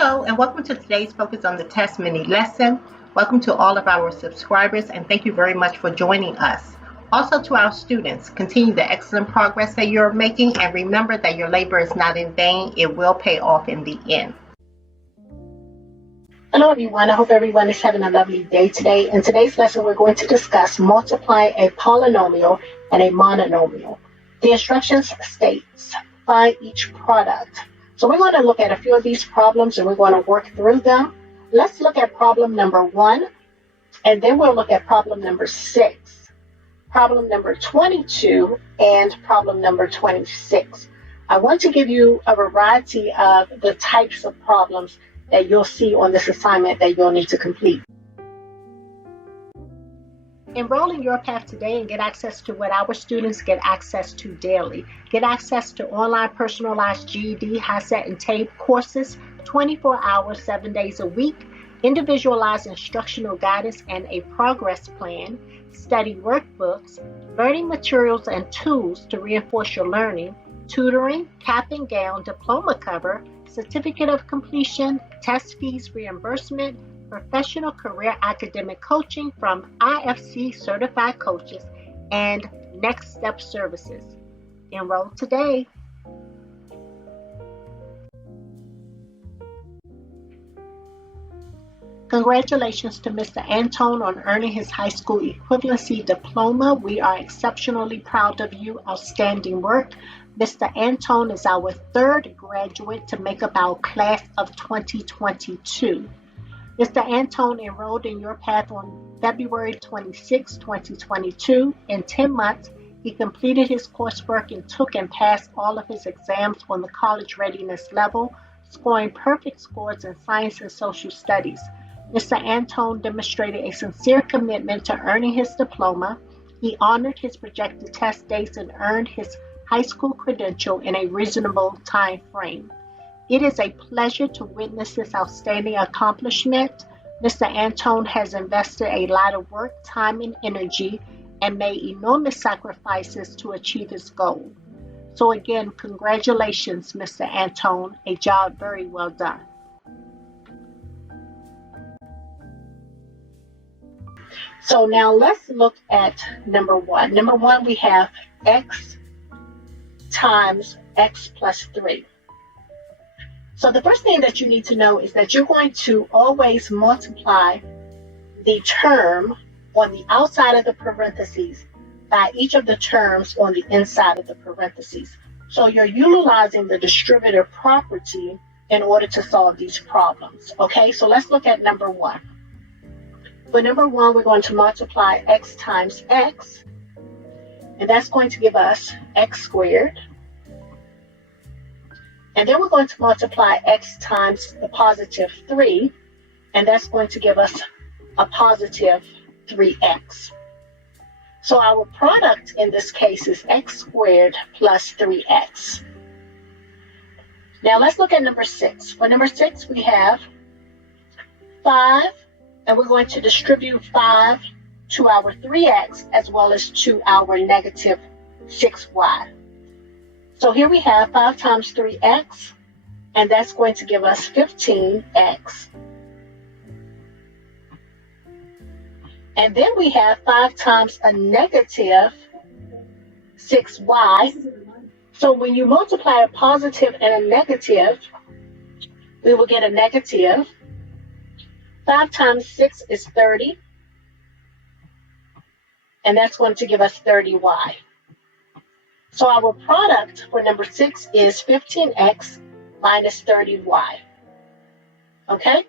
Hello, and welcome to today's Focus on the Test mini lesson. Welcome to all of our subscribers, and thank you very much for joining us. Also to our students, continue the excellent progress that you're making, and remember that your labor is not in vain. It will pay off in the end. Hello everyone, I hope everyone is having a lovely day today. In today's lesson, we're going to discuss multiplying a polynomial and a monomial. The instructions states, find each product. So we're going to look at a few of these problems and we're going to work through them. Let's look at problem number 1, and then we'll look at problem number 6, problem number 22, and problem number 26. I want to give you a variety of the types of problems that you'll see on this assignment that you'll need to complete. Enroll in YourPath today and get access to what our students get access to daily. Get access to online personalized GED, HISET, and TAPE courses, 24 hours, 7 days a week, individualized instructional guidance and a progress plan, study workbooks, learning materials and tools to reinforce your learning, tutoring, cap and gown, diploma cover, certificate of completion, test fees reimbursement, professional career academic coaching from IFC certified coaches, and next step services. Enroll today. Congratulations to Mr. Antone on earning his high school equivalency diploma. We are exceptionally proud of you. Outstanding work. Mr. Antone is our third graduate to make up our class of 2022. Mr. Antone enrolled in YourPath on February 26, 2022. In 10 months, he completed his coursework and took and passed all of his exams on the college readiness level, scoring perfect scores in science and social studies. Mr. Antone demonstrated a sincere commitment to earning his diploma. He honored his projected test dates and earned his high school credential in a reasonable time frame. It is a pleasure to witness this outstanding accomplishment. Mr. Antone has invested a lot of work, time, and energy and made enormous sacrifices to achieve his goal. So again, congratulations, Mr. Antone. A job very well done. So now let's look at number 1. Number 1, we have x times x plus 3. So the first thing that you need to know is that you're going to always multiply the term on the outside of the parentheses by each of the terms on the inside of the parentheses. So you're utilizing the distributive property in order to solve these problems. Okay, so let's look at number 1. For number 1, we're going to multiply x times x, and that's going to give us x squared. And then we're going to multiply x times the positive 3, and that's going to give us a positive 3x. So our product in this case is x squared plus 3x. Now let's look at number 6. For number 6, we have 5, and we're going to distribute 5 to our 3x as well as to our negative 6y. So here we have 5 times 3x, and that's going to give us 15x. And then we have 5 times a negative 6y. So when you multiply a positive and a negative, we will get a negative. 5 times 6 is 30, and that's going to give us 30y. So our product for number 6 is 15x minus 30y. Okay,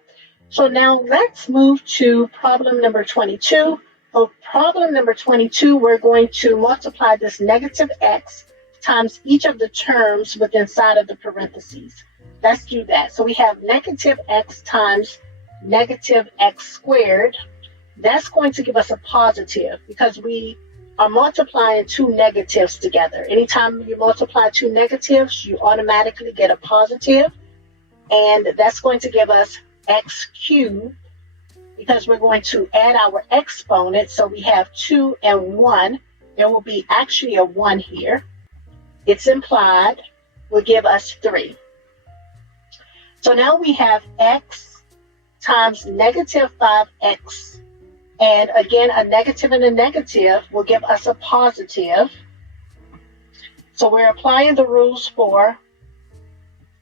so now let's move to problem number 22. For problem number 22, we're going to multiply this negative x times each of the terms within inside of the parentheses. Let's do that. So we have negative x times negative x squared. That's going to give us a positive because we are multiplying two negatives together. Anytime you multiply two negatives, you automatically get a positive, and that's going to give us x cubed because we're going to add our exponents. So we have 2 and 1. There will be actually a 1 here. It's implied will give us 3. So now we have x times negative 5x. And again, a negative and a negative will give us a positive. So we're applying the rules for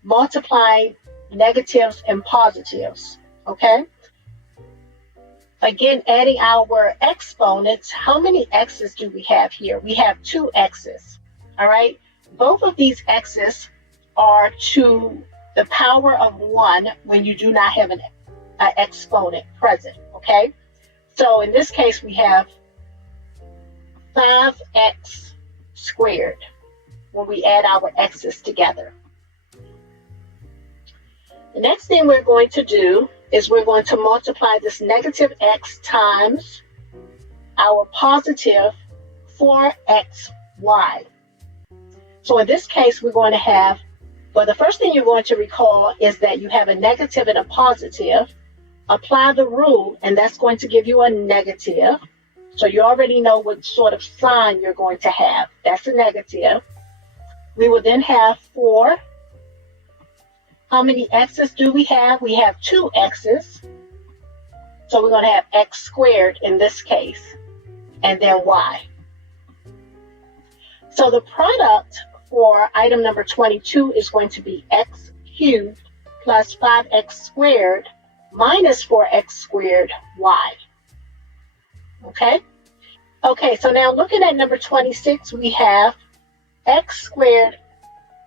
multiplying negatives and positives, okay? Again, adding our exponents, how many x's do we have here? We have 2 x's, all right? Both of these x's are to the power of 1 when you do not have an exponent present, okay? So in this case, we have 5x squared when we add our x's together. The next thing we're going to do is we're going to multiply this negative x times our positive 4xy. So in this case, we're going to have, well, the first thing you're going to recall is that you have a negative and a positive. Apply the rule, and that's going to give you a negative. So you already know what sort of sign you're going to have. That's a negative. We will then have 4. How many x's do we have? We have 2 x's. So we're going to have x squared in this case, and then y. So the product for item number 22 is going to be x cubed plus 5x squared minus 4x squared y. Okay? Okay, so now looking at number 26, we have x squared,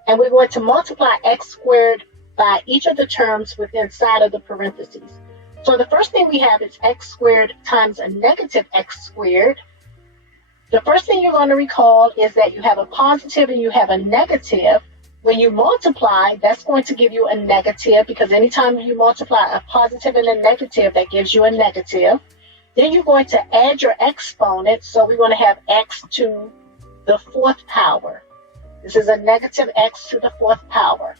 and we're going to multiply x squared by each of the terms within inside of the parentheses. So the first thing we have is x squared times a negative x squared. The first thing you're going to recall is that you have a positive and you have a negative. When you multiply, that's going to give you a negative, because anytime you multiply a positive and a negative, that gives you a negative. Then you're going to add your exponents. So we're going to have x to the 4th power. This is a negative x to the 4th power.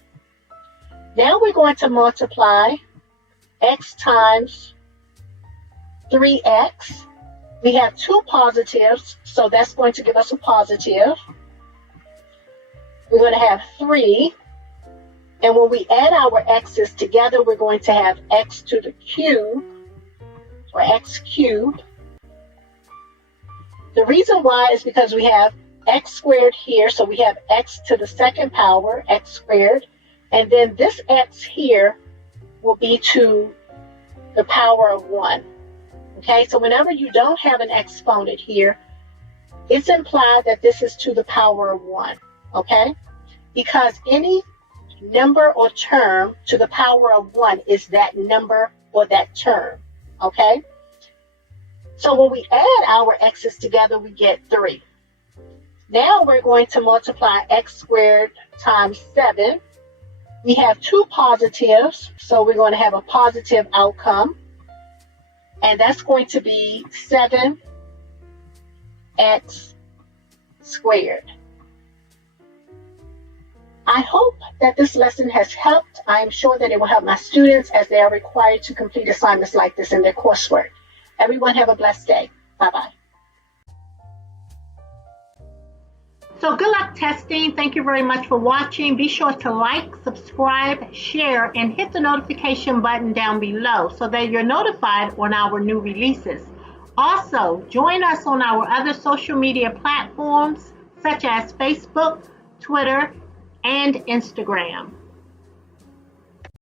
Now we're going to multiply x times 3x. We have 2 positives, so that's going to give us a positive. We're going to have 3. And when we add our x's together, we're going to have x to the cube, or x cubed. The reason why is because we have x squared here, so we have x to the 2nd power, x squared. And then this x here will be to the power of 1. Okay, so whenever you don't have an exponent here, it's implied that this is to the power of 1. Okay, because any number or term to the power of 1 is that number or that term. Okay, so when we add our x's together, we get 3. Now we're going to multiply x squared times 7. We have 2 positives, so we're going to have a positive outcome. And that's going to be 7x squared. I hope that this lesson has helped. I am sure that it will help my students as they are required to complete assignments like this in their coursework. Everyone have a blessed day. Bye-bye. So good luck testing. Thank you very much for watching. Be sure to like, subscribe, share, and hit the notification button down below so that you're notified on our new releases. Also, join us on our other social media platforms such as Facebook, Twitter, and Instagram.